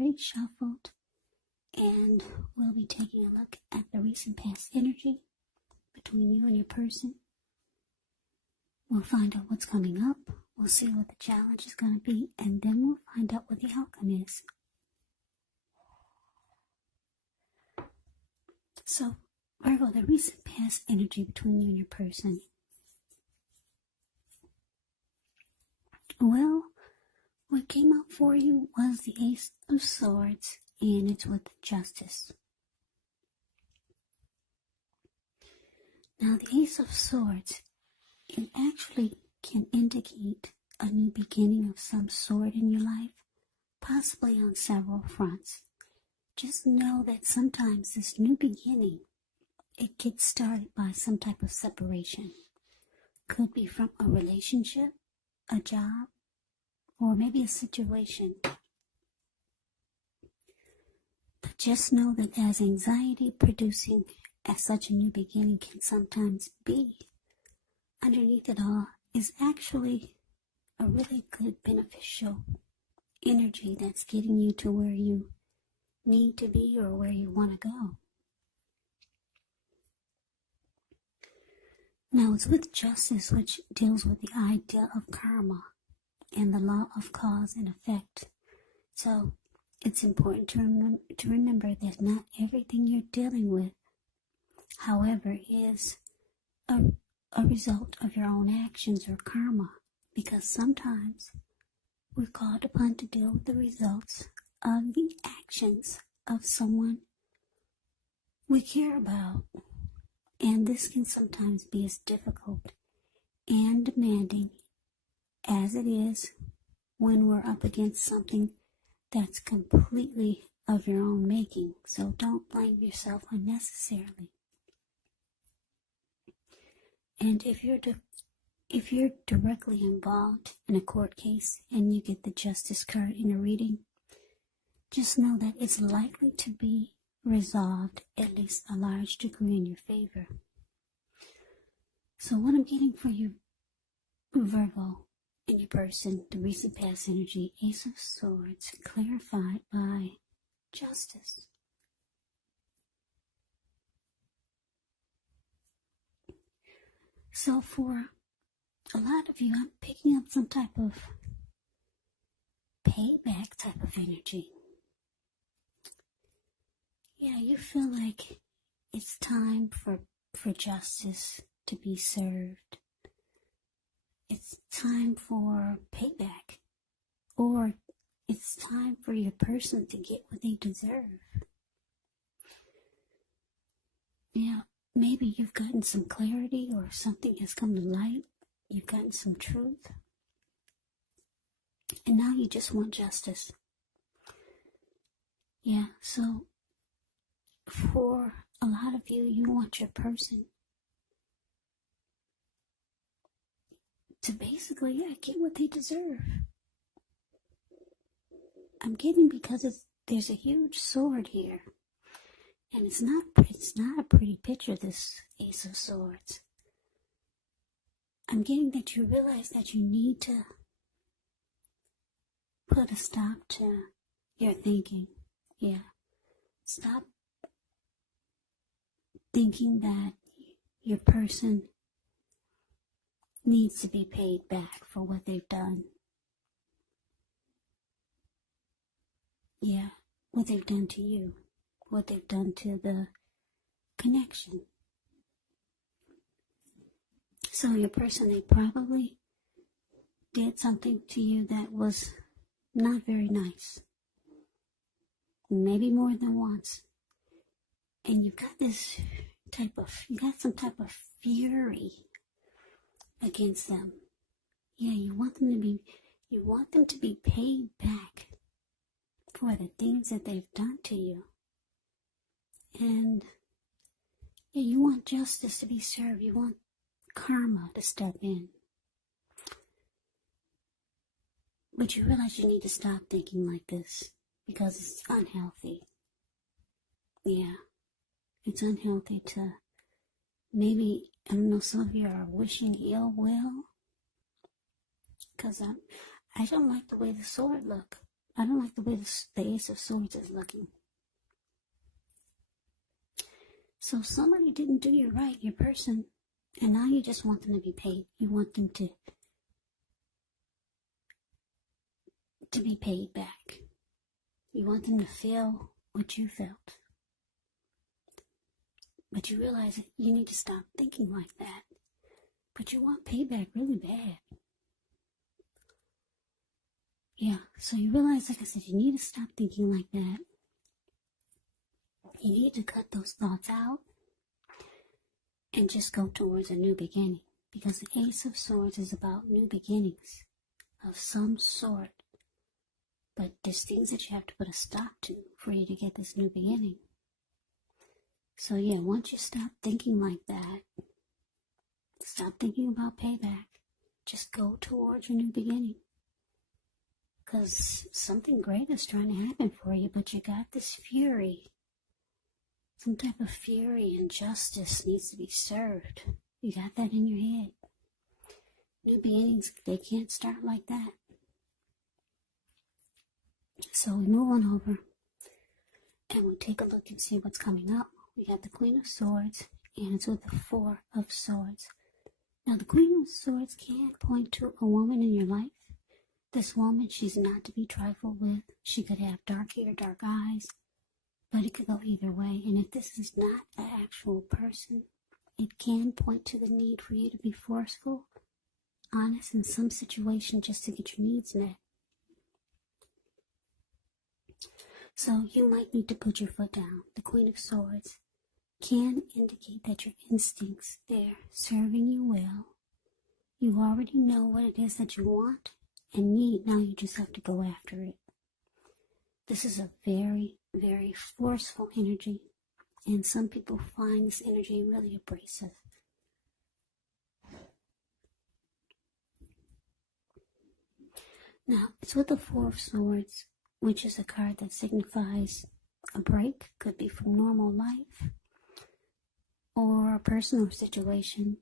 already shuffled, and we'll be taking a look at the recent past energy between you and your person. We'll find out what's coming up. We'll see what the challenge is going to be, and then we'll find out what the outcome is. So, Virgo, the recent past energy between you and your person. Well, what came out for you was the Ace of Swords, and it's with the Justice. Now, the Ace of Swords, it actually can indicate a new beginning of some sort in your life, possibly on several fronts. Just know that sometimes this new beginning, it gets started by some type of separation. Could be from a relationship, a job, or maybe a situation. But just know that as anxiety producing as such a new beginning can sometimes be, underneath it all is actually a really good beneficial energy that's getting you to where you need to be or where you want to go. Now it's with Justice, which deals with the idea of karma and the law of cause and effect. So it's important to remember that not everything you're dealing with, however, is a result of your own actions or karma, because sometimes we're called upon to deal with the results of the actions of someone we care about. And this can sometimes be as difficult and demanding as it is when we're up against something that's completely of your own making. So don't blame yourself unnecessarily. And if you're directly involved in a court case and you get the Justice card in a reading, just know that it's likely to be resolved at least a large degree in your favor. So what I'm getting for you, Virgo, in your person, the recent past energy, Ace of Swords, clarified by Justice. So for a lot of you, I'm picking up some type of payback type of energy. Yeah, you feel like it's time for justice to be served. It's time for payback. Or it's time for your person to get what they deserve. Yeah, maybe you've gotten some clarity or something has come to light. You've gotten some truth. And now you just want justice. Yeah, so for a lot of you, you want your person to basically, get what they deserve. I'm getting because there's a huge sword here. And it's not a pretty picture, this Ace of Swords. I'm getting that you realize that you need to put a stop to your thinking. Yeah. Stop thinking that your person needs to be paid back for what they've done. Yeah, what they've done to you, what they've done to the connection. So your person, they probably did something to you that was not very nice. Maybe more than once. And you've got you got some type of fury against them. Yeah, you want them to be paid back for the things that they've done to you. And yeah, you want justice to be served. You want karma to step in. But you realize you need to stop thinking like this because it's unhealthy. Yeah. It's unhealthy to maybe, I don't know, some of you are wishing ill will. Because I don't like the way the sword look. I don't like the way the Ace of Swords is looking. So somebody didn't do you right, your person, and now you just want them to be paid. You want them to be paid back. You want them to feel what you felt. But you realize that you need to stop thinking like that. But you want payback really bad. Yeah, so you realize, like I said, you need to stop thinking like that. You need to cut those thoughts out and just go towards a new beginning. Because the Ace of Swords is about new beginnings of some sort. But there's things that you have to put a stop to for you to get this new beginning. So yeah, once you stop thinking like that, stop thinking about payback, just go towards your new beginning. Because something great is trying to happen for you, but you got this fury. Some type of fury and justice needs to be served. You got that in your head. New beginnings, they can't start like that. So we move on over and we'll take a look and see what's coming up. We have the Queen of Swords and it's with the Four of Swords. Now the Queen of Swords can point to a woman in your life. This woman, she's not to be trifled with. She could have dark hair, dark eyes, but it could go either way. And if this is not an actual person, it can point to the need for you to be forceful, honest in some situation just to get your needs met. So you might need to put your foot down. The Queen of Swords can indicate that your instincts, they're serving you well. You already know what it is that you want and need. Now you just have to go after it. This is a very, very forceful energy. And some people find this energy really abrasive. Now, it's with the Four of Swords, which is a card that signifies a break. Could be from normal life or a personal situation.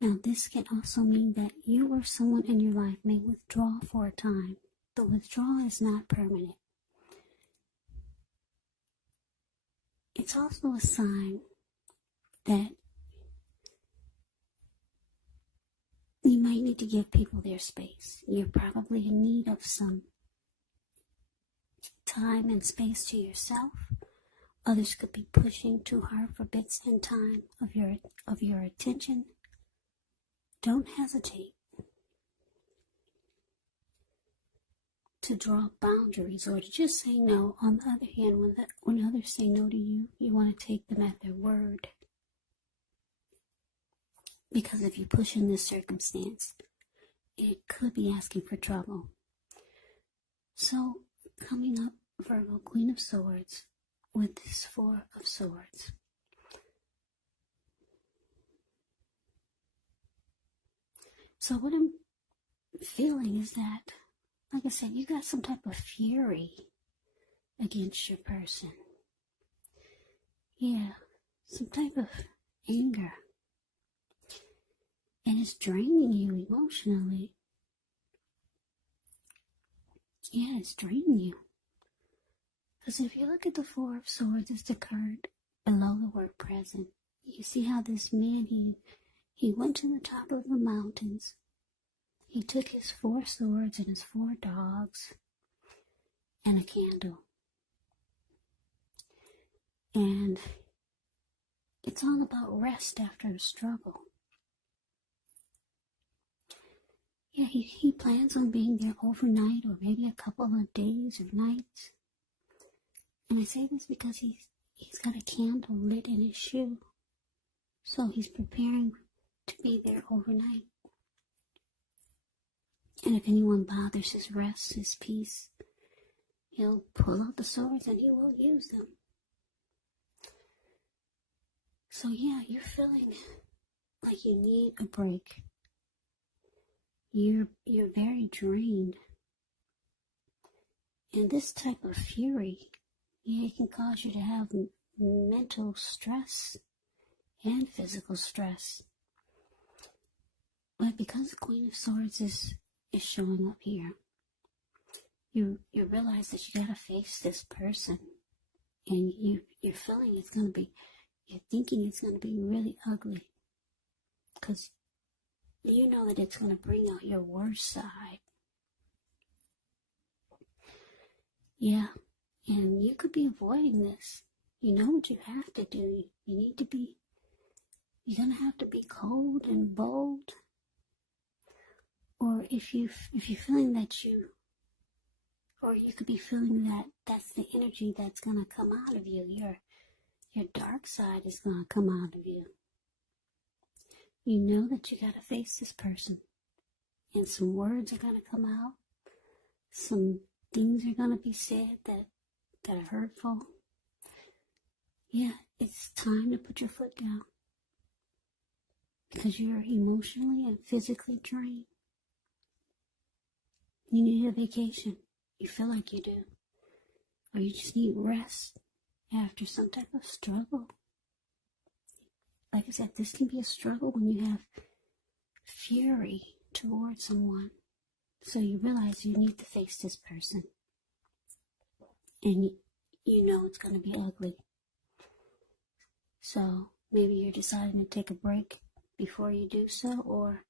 Now, this can also mean that you or someone in your life may withdraw for a time. The withdrawal is not permanent. It's also a sign that you might need to give people their space. You're probably in need of some time and space to yourself. Others could be pushing too hard for bits and time of your attention. Don't hesitate to draw boundaries or to just say no. On the other hand, when others say no to you, you want to take them at their word. Because if you push in this circumstance, it could be asking for trouble. So, coming up, Virgo, Queen of Swords, with this Four of Swords. So what I'm feeling is that, like I said, you got some type of fury against your person. Yeah, some type of anger. And it's draining you emotionally. Yeah, it's draining you. Because if you look at the Four of Swords, it's the card below the word present. You see how this man, he went to the top of the mountains. He took his 4 swords and his 4 dogs and a candle. And it's all about rest after a struggle. Yeah, he plans on being there overnight or maybe a couple of days or nights. And I say this because he's got a candle lit in his shoe. So he's preparing to be there overnight. And if anyone bothers his rest, his peace, he'll pull out the swords and he will use them. So yeah, you're feeling like you need a break. You're very drained. And this type of fury, yeah, it can cause you to have mental stress and physical stress. But because the Queen of Swords is showing up here, you realize that you gotta face this person, and you're feeling it's gonna be, you're thinking it's gonna be really ugly, because you know that it's gonna bring out your worst side. Yeah, and you could be avoiding this. You know what you have to do. You're gonna have to be cold and bold. Or if you're feeling that or you could be feeling that that's the energy that's gonna come out of you. Your dark side is gonna come out of you. You know that you gotta face this person, and some words are gonna come out. Some things are gonna be said that are hurtful. Yeah, it's time to put your foot down, because you're emotionally and physically drained. You need a vacation. You feel like you do. Or you just need rest after some type of struggle. Like I said, this can be a struggle when you have fury towards someone. So you realize you need to face this person. And you know it's going to be ugly. So maybe you're deciding to take a break before you do so, or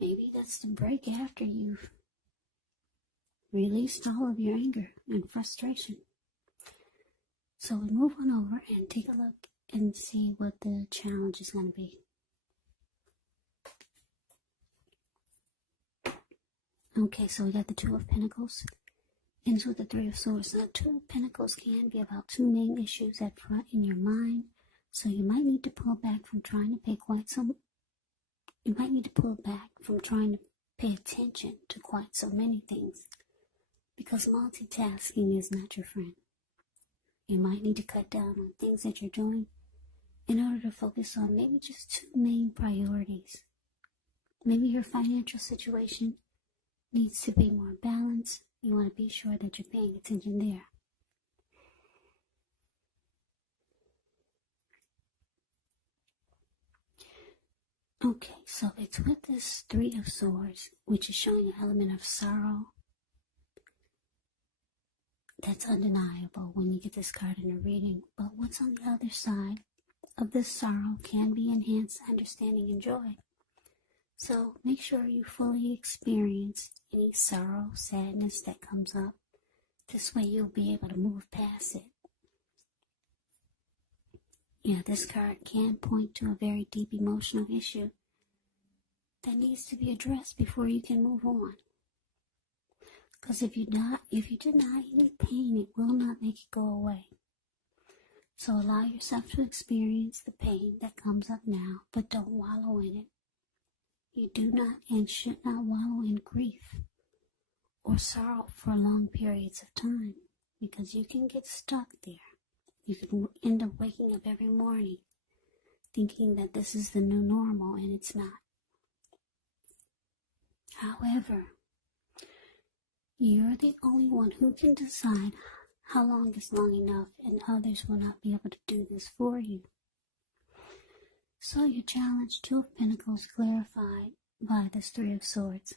maybe that's the break after you've released all of your anger and frustration. So we move on over and take a look and see what the challenge is going to be. Okay, so we got the Two of Pentacles. Ends with the Three of Swords. Now, Two of Pentacles can be about two main issues at front in your mind. So you might need to pull back from trying to pay attention to quite so many things, because multitasking is not your friend. You might need to cut down on things that you're doing in order to focus on maybe just two main priorities. Maybe your financial situation needs to be more balanced. You want to be sure that you're paying attention there. Okay, so it's with this Three of Swords, which is showing an element of sorrow that's undeniable when you get this card in a reading. But what's on the other side of this sorrow can be enhanced understanding and joy. So make sure you fully experience any sorrow, sadness that comes up. This way you'll be able to move past it. Yeah, this card can point to a very deep emotional issue that needs to be addressed before you can move on. Because if you deny any pain, it will not make it go away. So allow yourself to experience the pain that comes up now, but don't wallow in it. You do not and should not wallow in grief or sorrow for long periods of time, because you can get stuck there. You can end up waking up every morning thinking that this is the new normal, and it's not. However, you're the only one who can decide how long is long enough, and others will not be able to do this for you. So your challenge, Two of Pentacles, clarified by this Three of Swords.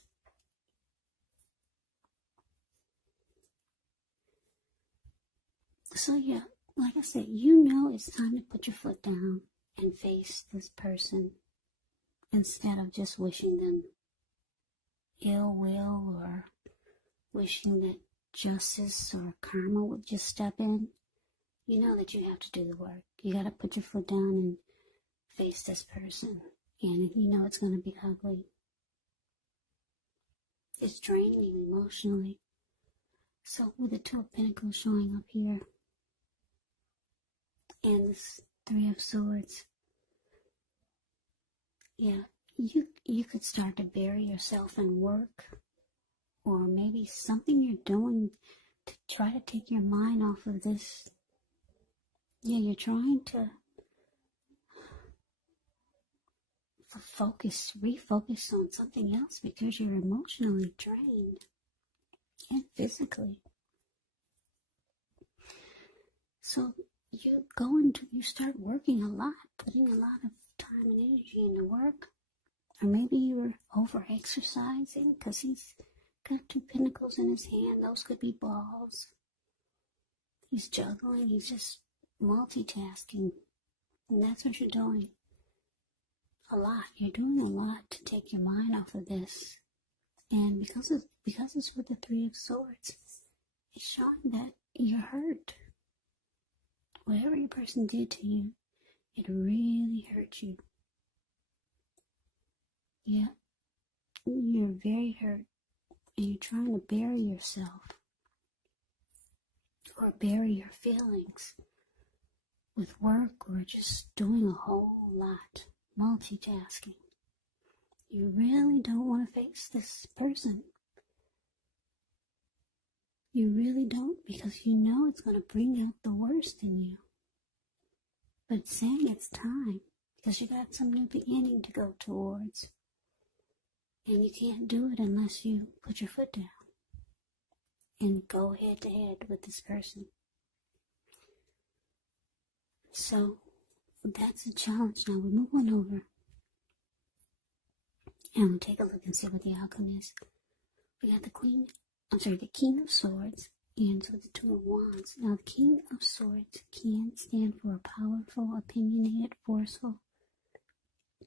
So yeah, like I said, you know it's time to put your foot down and face this person instead of just wishing them ill will or wishing that justice or karma would just step in. You know that you have to do the work. You got to put your foot down and face this person. And you know it's going to be ugly. It's draining you emotionally. So with the Two of Pentacles showing up here, and this Three of Swords, yeah, you could start to bury yourself in work, or maybe something you're doing to try to take your mind off of this. Yeah, you're trying to refocus on something else because you're emotionally drained and physically. So you start working a lot, putting a lot of time and energy into work. Or maybe you were over exercising, because got 2 pentacles in his hand. Those could be balls. He's juggling. He's just multitasking. And that's what you're doing. A lot. You're doing a lot to take your mind off of this. And because it's with the 3 of Swords, it's showing that you're hurt. Whatever your person did to you, it really hurt you. Yeah. You're very hurt. And you're trying to bury yourself. Or bury your feelings. With work or just doing a whole lot. Multitasking. You really don't want to face this person. You really don't, because you know it's going to bring out the worst in you. But it's saying it's time, because you got some new beginning to go towards. And you can't do it unless you put your foot down and go head to head with this person. So that's a challenge. Now we move on over and we'll take a look and see what the outcome is. We got the King of Swords and so the 2 of Wands. Now the King of Swords can stand for a powerful, opinionated, forceful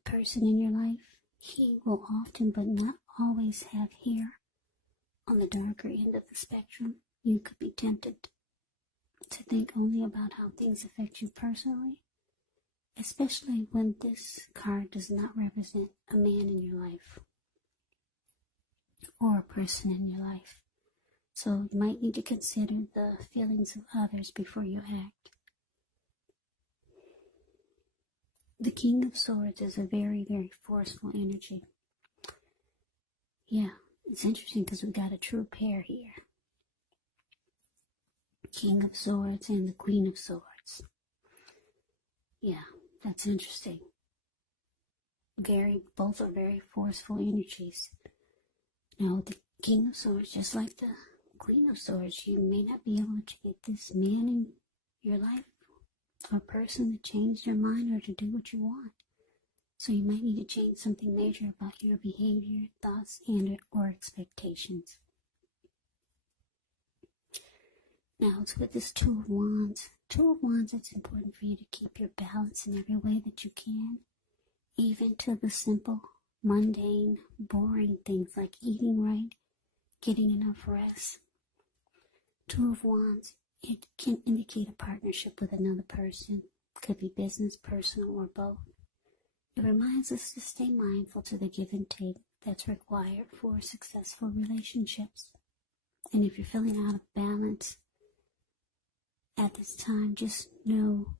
person in your life. He will often, but not always, have hair on the darker end of the spectrum. You could be tempted to think only about how things affect you personally, especially when this card does not represent a man in your life or a person in your life. So you might need to consider the feelings of others before you act. The King of Swords is a very, very forceful energy. Yeah, it's interesting because we got a true pair here. King of Swords and the Queen of Swords. Yeah, that's interesting. Both are very forceful energies. Now, the King of Swords, just like the Queen of Swords, you may not be able to get this man in your life or person to change their mind or to do what you want. So you might need to change something major about your behavior, thoughts, and or expectations. Now it's with this 2 of Wands. 2 of Wands, it's important for you to keep your balance in every way that you can, even to the simple, mundane, boring things like eating right, getting enough rest. 2 of Wands, it can indicate a partnership with another person. Could be business, personal, or both. It reminds us to stay mindful to the give and take that's required for successful relationships. And if you're feeling out of balance at this time, just know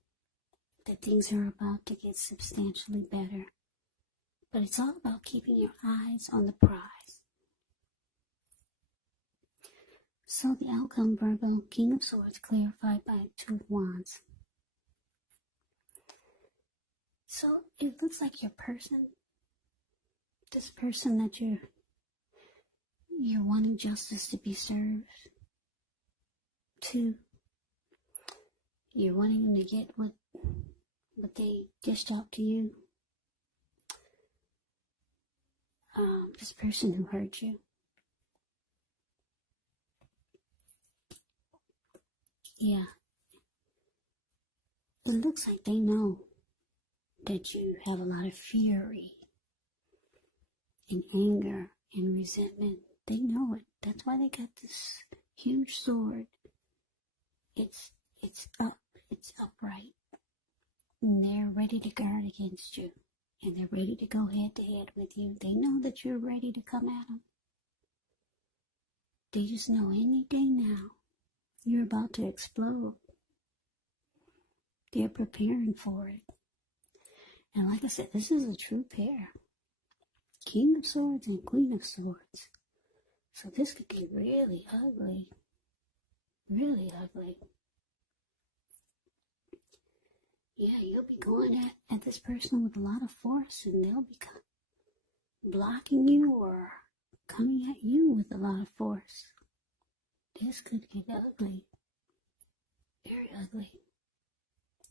that things are about to get substantially better. But it's all about keeping your eyes on the prize. So the outcome, Virgo, King of Swords, clarified by 2 of Wands. So it looks like your person, this person that you're wanting justice to be served to, you're wanting them to get what they dished out to you. This person who hurt you. Yeah. It looks like they know that you have a lot of fury and anger and resentment. They know it. That's why they got this huge sword. It's upright. And they're ready to guard against you. And they're ready to go head to head with you. They know that you're ready to come at them. They just know any day now you're about to explode. They're preparing for it. And like I said, this is a true pair. King of Swords and Queen of Swords. So this could be really ugly. Really ugly. Yeah, you'll be going at this person with a lot of force, and they'll be blocking you or coming at you with a lot of force. This could get ugly. Very ugly.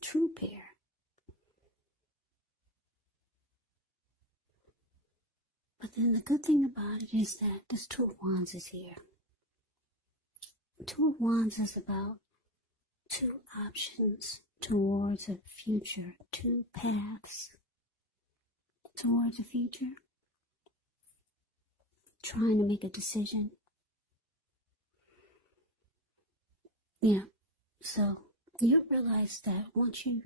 True pair. But And the good thing about it is that this Two of Wands is here. Two of Wands is about two options towards a future, two paths towards a future, trying to make a decision. Yeah, so you realize that once you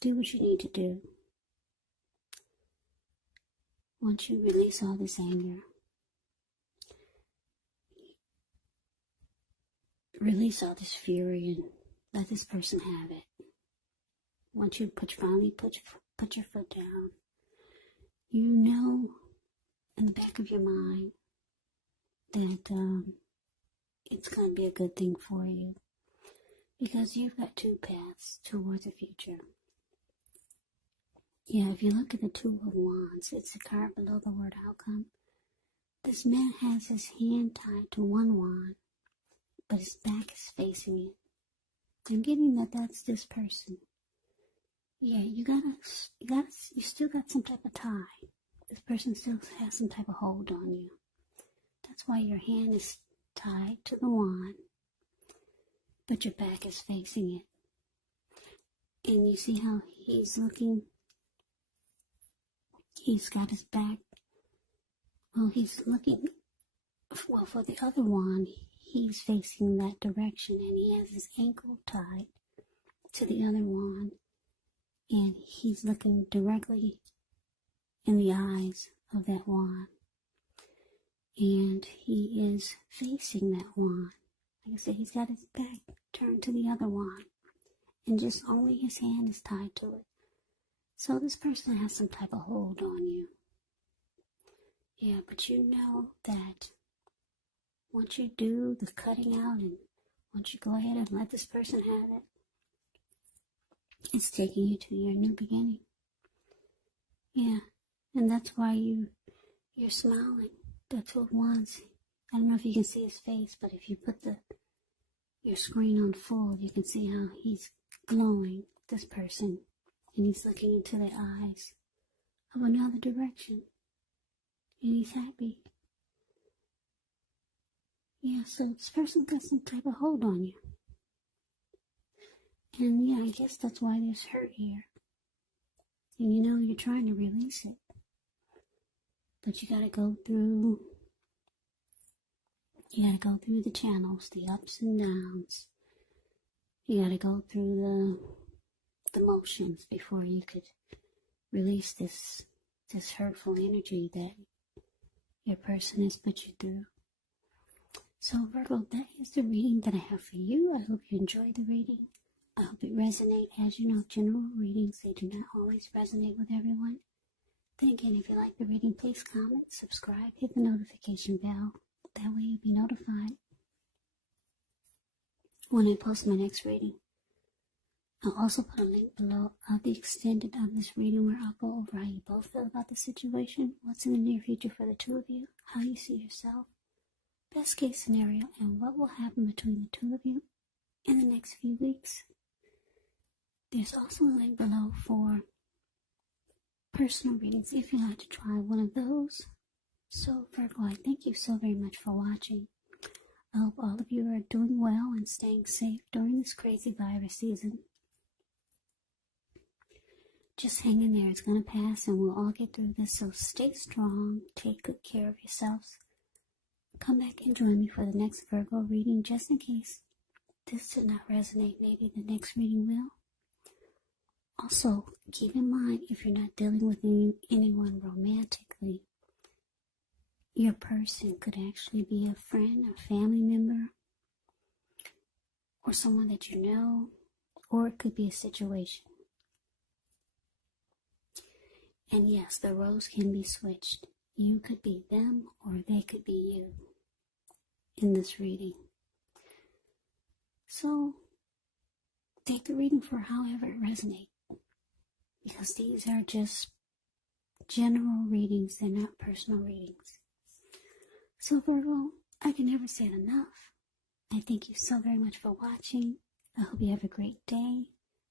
do what you need to do, once you release all this anger, release all this fury and let this person have it. Once you finally put your foot down, you know in the back of your mind that it's going to be a good thing for you, because you've got two paths towards the future. Yeah, if you look at the Two of Wands, it's the card below the word outcome. This man has his hand tied to one wand, but his back is facing it. I'm getting that that's this person. Yeah, you still got some type of tie. This person still has some type of hold on you. That's why your hand is tied to the wand, but your back is facing it. And you see how he's looking? He's got his back. Well, he's looking. Well, for the other wand, he's facing that direction, and he has his ankle tied to the other wand, and he's looking directly in the eyes of that wand, and he is facing that wand. Like I said, he's got his back turned to the other wand, and just only his hand is tied to it. So this person has some type of hold on you. Yeah, but you know that once you do the cutting out, and once you go ahead and let this person have it, it's taking you to your new beginning. Yeah, and that's why you're smiling. The Two of Wands. I don't know if you can see his face, but if you put your screen on full, you can see how he's glowing, this person, and he's looking into the eyes of another direction, and he's happy. Yeah, so this person got some type of hold on you. And yeah, I guess that's why there's hurt here. And you know, you're trying to release it. But you gotta go through the channels, the ups and downs. You gotta go through the motions before you could release this hurtful energy that your person has put you through. So Virgo, that is the reading that I have for you. I hope you enjoyed the reading. I hope it resonates. As you know, general readings, they do not always resonate with everyone. Then again, if you like the reading, please comment, subscribe, hit the notification bell. That way you'll be notified when I post my next reading. I'll also put a link below of the extended of this reading, where I'll go over how you both feel about the situation, what's in the near future for the two of you, how you see yourself, best case scenario, and what will happen between the two of you in the next few weeks. There's also a link below for personal readings if you'd like to try one of those. So Virgo, I thank you so very much for watching. I hope all of you are doing well and staying safe during this crazy virus season. Just hang in there, it's going to pass and we'll all get through this, so stay strong, take good care of yourselves. Come back and join me for the next Virgo reading, just in case this did not resonate, maybe the next reading will. Also, keep in mind, if you're not dealing with anyone romantically, your person could actually be a friend, a family member, or someone that you know, or it could be a situation. And yes, the roles can be switched. You could be them, or they could be you in this reading. So, take the reading for however it resonates, because these are just general readings, they're not personal readings. So Virgo, I can never say it enough. I thank you so very much for watching. I hope you have a great day.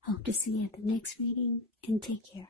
I hope to see you at the next reading, and take care.